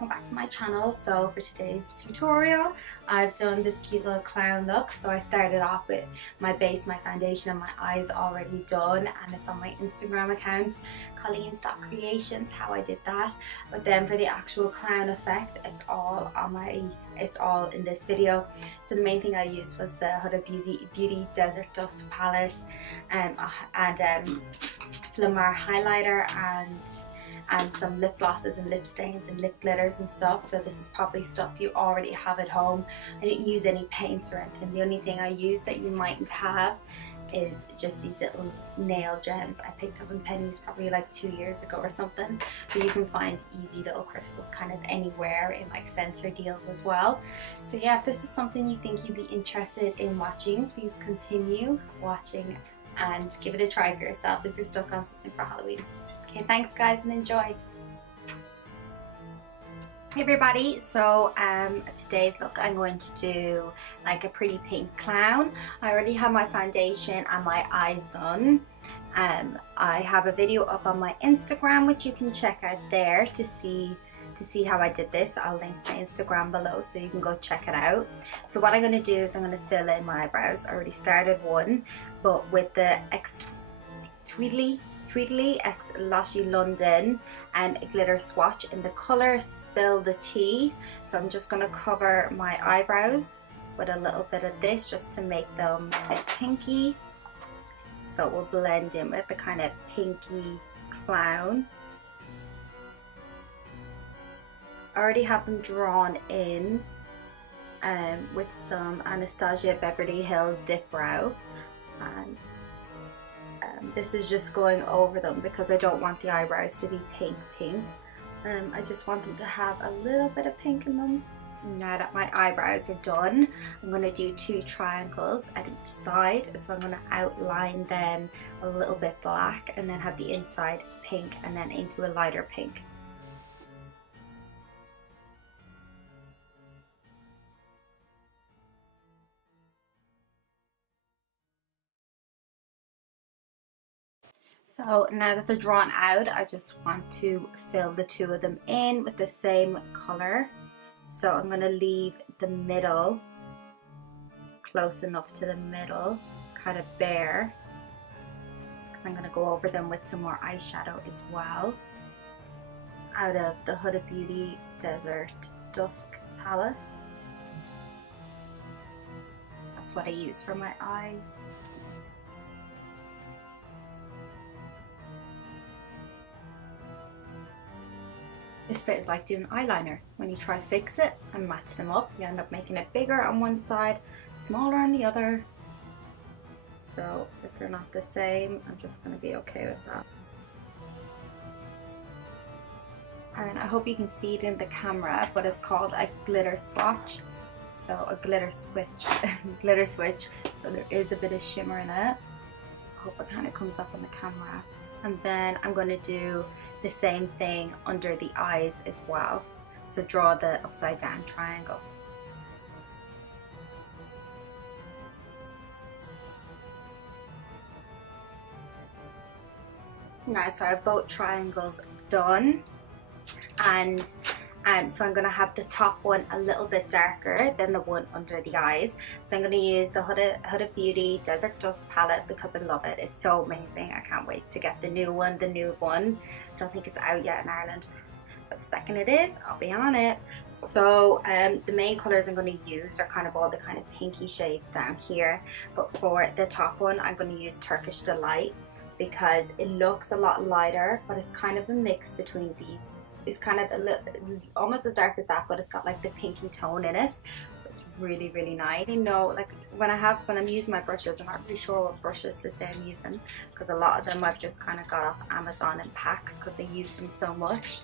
welcome back to my channel. So for today's tutorial, I've done this cute little clown look. So I started off with my base, my foundation and my eyes already done, and it's on my Instagram account, colleens.creations, how I did that. But then for the actual clown effect, it's all in this video. So the main thing I used was the HUDA Beauty Desert Dusk palette and Flamar highlighter and some lip glosses and lip stains and lip glitters and stuff. So this is probably stuff you already have at home. I didn't use any paints or anything. The only thing I used that you mightn't have is just these little nail gems I picked up in Pennies probably like 2 years ago or something. But you can find easy little crystals kind of anywhere in like sensor deals as well. So yeah, if this is something you think you'd be interested in watching, please continue watching and give it a try for yourself if you're stuck on something for Halloween. Okay, thanks guys and enjoy. Hey everybody, so today's look I'm going to do like a pretty pink clown. I already have my foundation and my eyes done. I have a video up on my Instagram which you can check out there to see how I did this. I'll link my Instagram below so you can go check it out. So what I'm going to do is I'm going to fill in my eyebrows. I already started one, but with the Tweedly X Lashy London glitter swatch in the color Spill the Tea. So I'm just going to cover my eyebrows with a little bit of this just to make them a bit pinky. So it will blend in with the kind of pinky clown. I already have them drawn in with some Anastasia Beverly Hills Dip Brow, and this is just going over them because I don't want the eyebrows to be pink. I just want them to have a little bit of pink in them. Now that my eyebrows are done, I'm going to do 2 triangles at each side. So I'm going to outline them a little bit black and then have the inside pink and then into a lighter pink. So now that they're drawn out, I just want to fill the 2 of them in with the same color. So I'm going to leave the middle close enough to the middle, kind of bare, because I'm going to go over them with some more eyeshadow as well out of the HUDA Beauty Desert Dusk palette. So that's what I use for my eyes. This bit is like doing eyeliner. When you try to fix it and match them up, you end up making it bigger on one side, smaller on the other. So if they're not the same, I'm just going to be okay with that. And I hope you can see it in the camera, but it's called a glitter swatch. So a glitter switch, glitter switch. So there is a bit of shimmer in it. I hope it kind of comes up on the camera. And then I'm going to do the same thing under the eyes as well. So draw the upside down triangle. Now, so I have both triangles done, and so I'm going to have the top one a little bit darker than the one under the eyes. So I'm going to use the HUDA Beauty Desert Dust palette because I love it. It's so amazing. I can't wait to get the new one. I don't think it's out yet in Ireland, but the second it is, I'll be on it. So the main colors I'm going to use are kind of all the kind of pinky shades down here. But for the top one, I'm going to use Turkish Delight because it looks a lot lighter, but it's kind of a mix between these. It's kind of a little, almost as dark as that, but it's got like the pinky tone in it, so it's really nice. You know, like when I'm using my brushes, I'm not really sure what brushes to say I'm using because a lot of them I've just kind of got off Amazon in packs because I use them so much,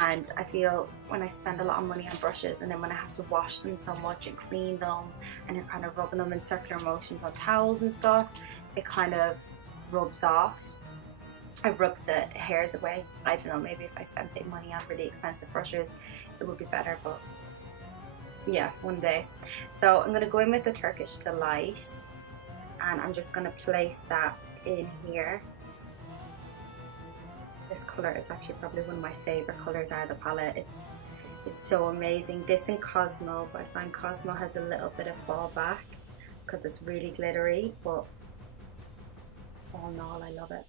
and I feel when I spend a lot of money on brushes and then when I have to wash them so much and clean them and you're kind of rubbing them in circular motions on towels and stuff, it kind of rubs off. It rubs the hairs away. I don't know, maybe if I spent big money on really expensive brushes it would be better, but yeah, one day. So I'm going to go in with the Turkish Delight and I'm just going to place that in here. This colour is actually probably one of my favourite colours out of the palette. It's so amazing. This and Cosmo, but I find Cosmo has a little bit of fallback because it's really glittery, but all in all, I love it.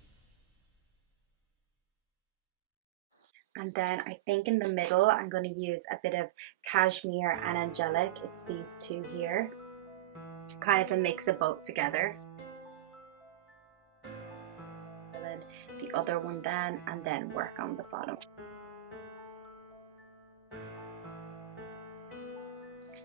And then I think in the middle, I'm going to use a bit of Cashmere and Angelic. It's these two here. Kind of a mix of both together. The other one then, and then work on the bottom.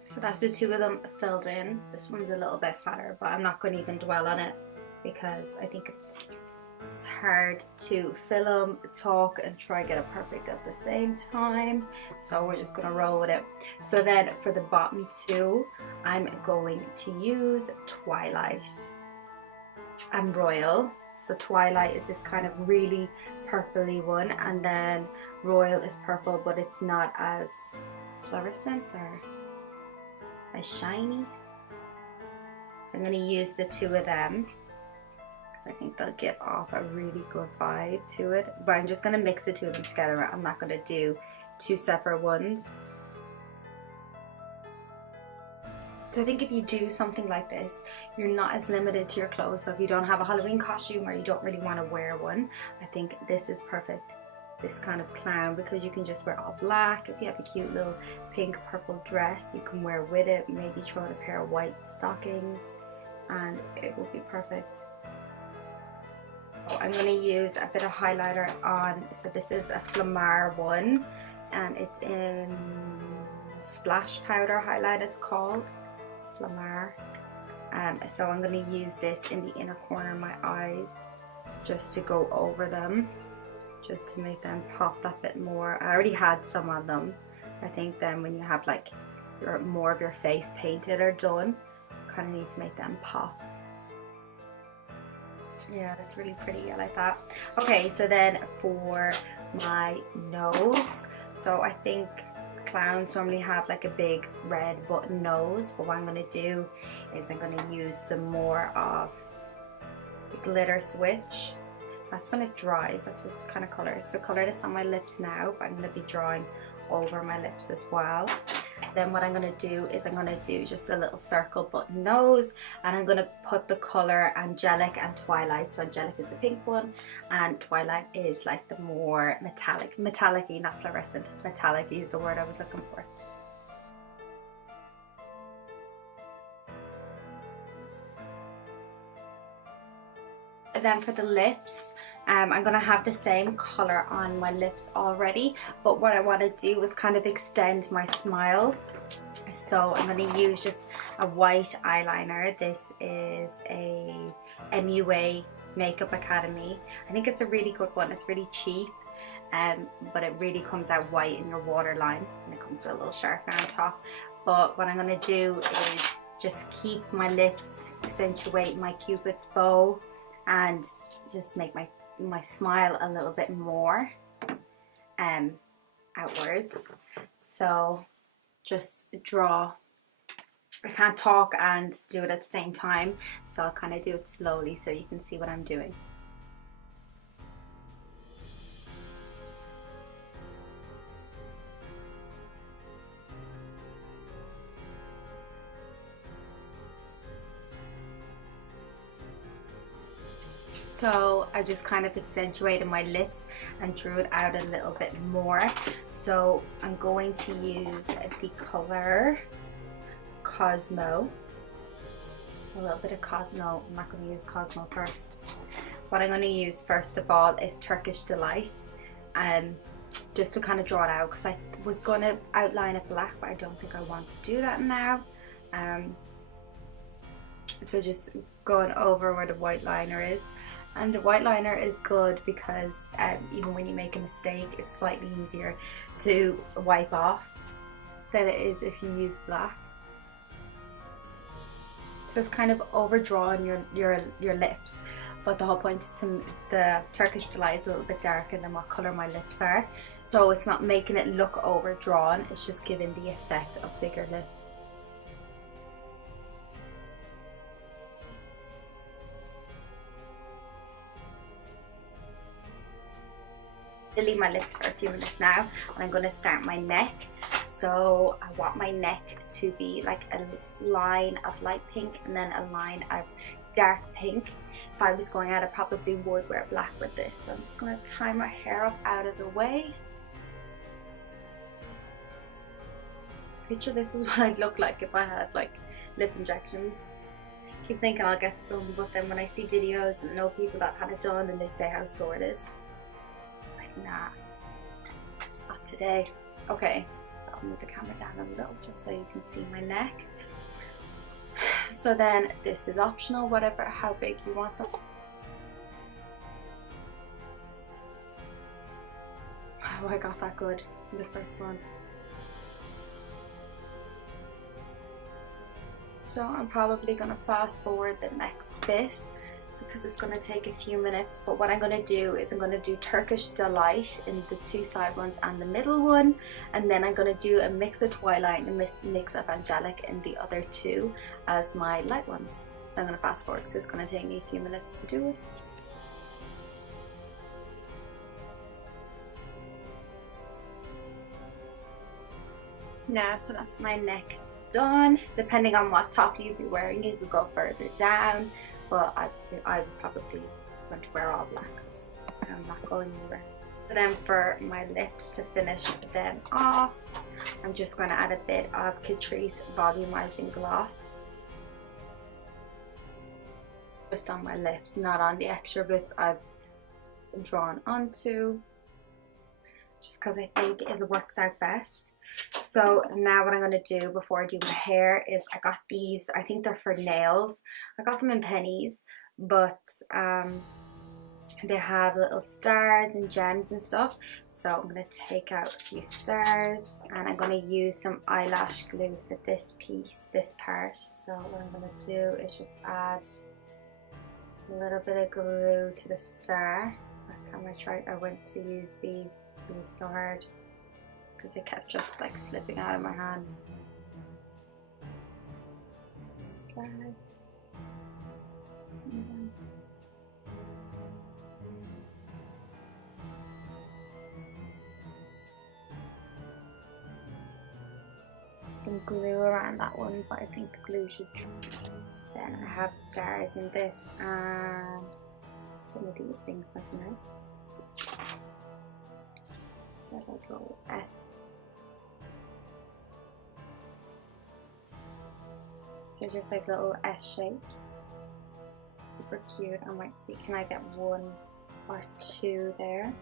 So that's the two of them filled in. This one's a little bit fatter, but I'm not going to even dwell on it because I think it's hard to film, talk, and try to get it perfect at the same time. So we're just going to roll with it. So then for the bottom two, I'm going to use Twilight and Royal. So Twilight is this kind of really purpley one, and then Royal is purple, but it's not as fluorescent or as shiny. So I'm going to use the two of them because I think they'll give off a really good vibe to it. But I'm just going to mix the two of them together. I'm not going to do two separate ones. So I think if you do something like this, you're not as limited to your clothes. So if you don't have a Halloween costume or you don't really want to wear one, I think this is perfect. This kind of clown, because you can just wear all black. If you have a cute little pink purple dress, you can wear with it. Maybe throw in a pair of white stockings and it will be perfect. So I'm going to use a bit of highlighter on. So this is a Flamar one and it's in Splash Powder Highlight, it's called. Flamar. So I'm going to use this in the inner corner of my eyes just to go over them, just to make them pop that bit more. I already had some on them. I think then when you have like more of your face painted or done, kind of need to make them pop. Yeah, that's really pretty. I like that. Okay, so then for my nose, so I think clowns normally have like a big red button nose, but what I'm going to do is I'm going to use some more of the glitter switch. That's when it dries. That's what kind of color. It's the color that's on my lips now, but I'm going to be drawing over my lips as well. Then what I'm going to do is I'm going to do just a little circle button nose, and I'm going to put the color Angelic and Twilight. So Angelic is the pink one and Twilight is like the more metallic-y, not fluorescent. Metallic-y is the word I was looking for. And then for the lips, I'm going to have the same color on my lips already, but what I want to do is kind of extend my smile. So I'm going to use just a white eyeliner. This is a MUA Makeup Academy. I think it's a really good one. It's really cheap, but it really comes out white in your waterline, and it comes with a little sharpener on top. But what I'm going to do is just keep my lips, accentuate my Cupid's bow, and just make my smile a little bit more outwards. So just draw. I can't talk and do it at the same time, so I'll kind of do it slowly so you can see what I'm doing. So I just kind of accentuated my lips and drew it out a little bit more. So I'm going to use the color Cosmo. A little bit of Cosmo. I'm not going to use Cosmo first. What I'm going to use first of all is Turkish Delight. Just to kind of draw it out, because I was going to outline it black, but I don't think I want to do that now. So just going over where the white liner is. And the white liner is good because even when you make a mistake, it's slightly easier to wipe off than it is if you use black. So it's kind of overdrawn your lips, but the whole point is the Turkish Delight is a little bit darker than what colour my lips are. So it's not making it look overdrawn, it's just giving the effect of bigger lips. Leave my lips for a few minutes now, and I'm going to start my neck. So I want my neck to be like a line of light pink and then a line of dark pink. If I was going out, I probably would wear black with this. So I'm just going to tie my hair up out of the way. Picture this is what I'd look like if I had like lip injections. Keep thinking I'll get some, but then when I see videos and know people that had it done and they say how sore it is, like, nah, not today. Okay, so I'll move the camera down a little just so you can see my neck. So then this is optional, whatever, how big you want them. Oh, I got that good in the first one. So I'm probably going to fast forward the next bit because it's going to take a few minutes. But what I'm going to do is I'm going to do Turkish Delight in the two side ones and the middle one. And then I'm going to do a mix of Twilight and a mix of Angelic in the other two as my light ones. So I'm going to fast forward because it's going to take me a few minutes to do it. Now, so that's my neck done. Depending on what top you'd be wearing, you could go further down, but I'm probably going to wear all black because I'm not going anywhere. So then for my lips, to finish them off, I'm just going to add a bit of Catrice Volumizing Gloss just on my lips, not on the extra bits I've drawn onto, just because I think it works out best. So now what I'm going to do before I do my hair is I got these, I think they're for nails. I got them in pennies, but they have little stars and gems and stuff. So I'm going to take out a few stars and I'm going to use some eyelash glue for this piece, this part. So what I'm going to do is just add a little bit of glue to the star. Last time I went to use these, it was so hard because they kept just like slipping out of my hand. Star. Some glue around that one, but I think the glue should dry. So then I have stars in this and some of these things look nice. So like a little S. So just like little S shapes. Super cute. I might see, can I get one or two there?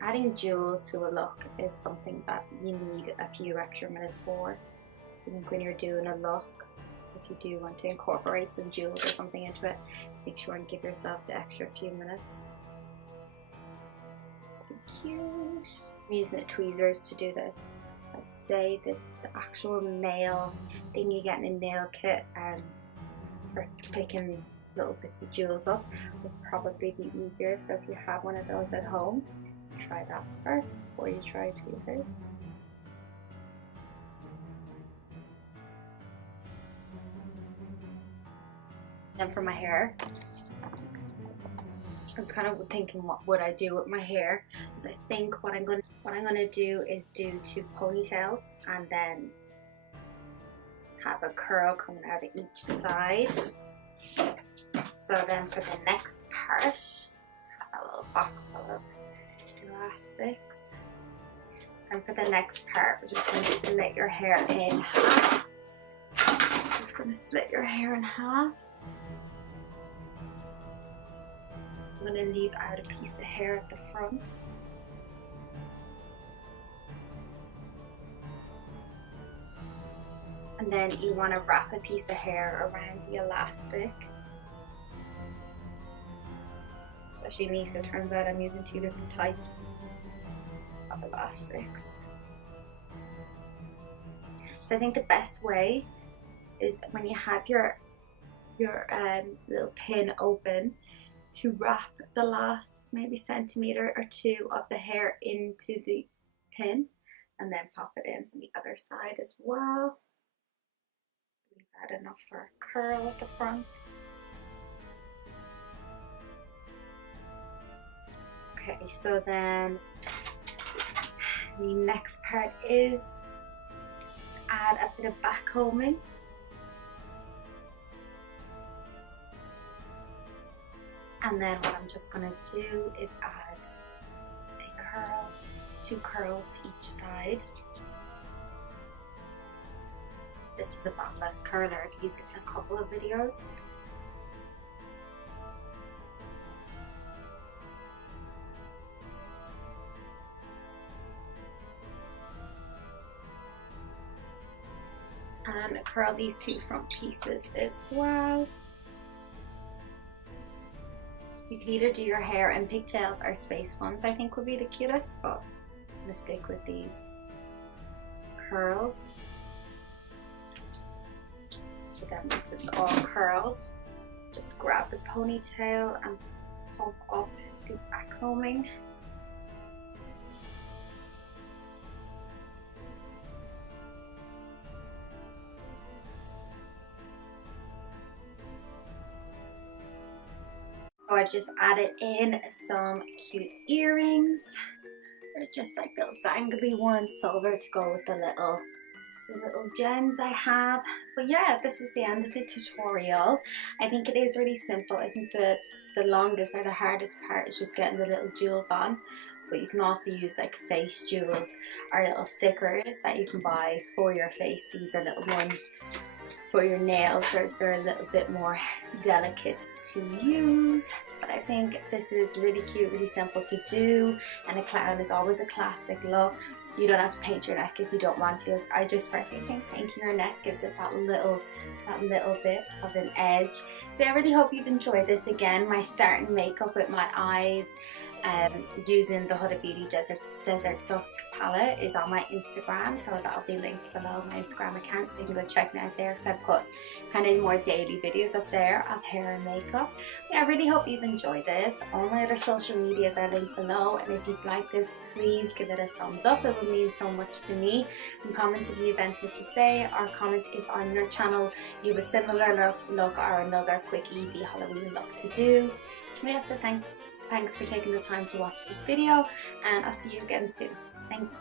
Adding jewels to a look is something that you need a few extra minutes for. I think when you're doing a look, if you do want to incorporate some jewels or something into it, make sure and give yourself the extra few minutes. Cute. I'm using the tweezers to do this. I'd say that the actual nail thing you get in a nail kit for picking little bits of jewels up would probably be easier. So if you have one of those at home, try that first before you try tweezers. Then for my hair, I was kind of thinking, what would I do with my hair? So I think what I'm gonna do is do two ponytails and then have a curl coming out of each side. So then for the next part, have a little box full of elastics. So for the next part, we're just going to split your hair in half. Just going to split your hair in half. I'm going to leave out a piece of hair at the front. And then you want to wrap a piece of hair around the elastic. Especially me, so it turns out I'm using two different types of elastics. So I think the best way is when you have your little pin open, to wrap the last maybe centimeter or two of the hair into the pin and then pop it in from the other side as well. Leave that enough for a curl at the front. Okay, so then And the next part is to add a bit of back combing. And then what I'm just going to do is add a curl, 2 curls to each side. This is a BABYLISS curler. I've used it in a couple of videos. And curl these 2 front pieces as well. You could either do your hair in pigtails or space ones, I think would be the cutest, but I'm gonna stick with these curls. So then once it's all curled, just grab the ponytail and pump up the back combing. Oh, I've just added in some cute earrings. They're just like little dangly ones, silver to go with the little gems I have. But yeah, this is the end of the tutorial. I think it is really simple. I think the longest or the hardest part is just getting the little jewels on. But you can also use like face jewels or little stickers that you can buy for your face. These are little ones for your nails. They're a little bit more delicate to use, but I think this is really cute, really simple to do, and a clown is always a classic look. You don't have to paint your neck if you don't want to. I just personally think painting your neck gives it that little bit of an edge. So I really hope you've enjoyed this. Again, my starting makeup with my eyes using the Huda Beauty Desert Dusk palette is on my Instagram, so that'll be linked below my Instagram account, so you can go check me out there, because I put kind of more daily videos up there of hair and makeup. Yeah, I really hope you've enjoyed this. All my other social medias are linked below, and if you'd like this, please give it a thumbs up. It would mean so much to me. And comment if you've anything to say, or comment if on your channel you have a similar look or another quick easy Halloween look to do. Yeah, so thanks for taking the time to watch this video, and I'll see you again soon. Thanks.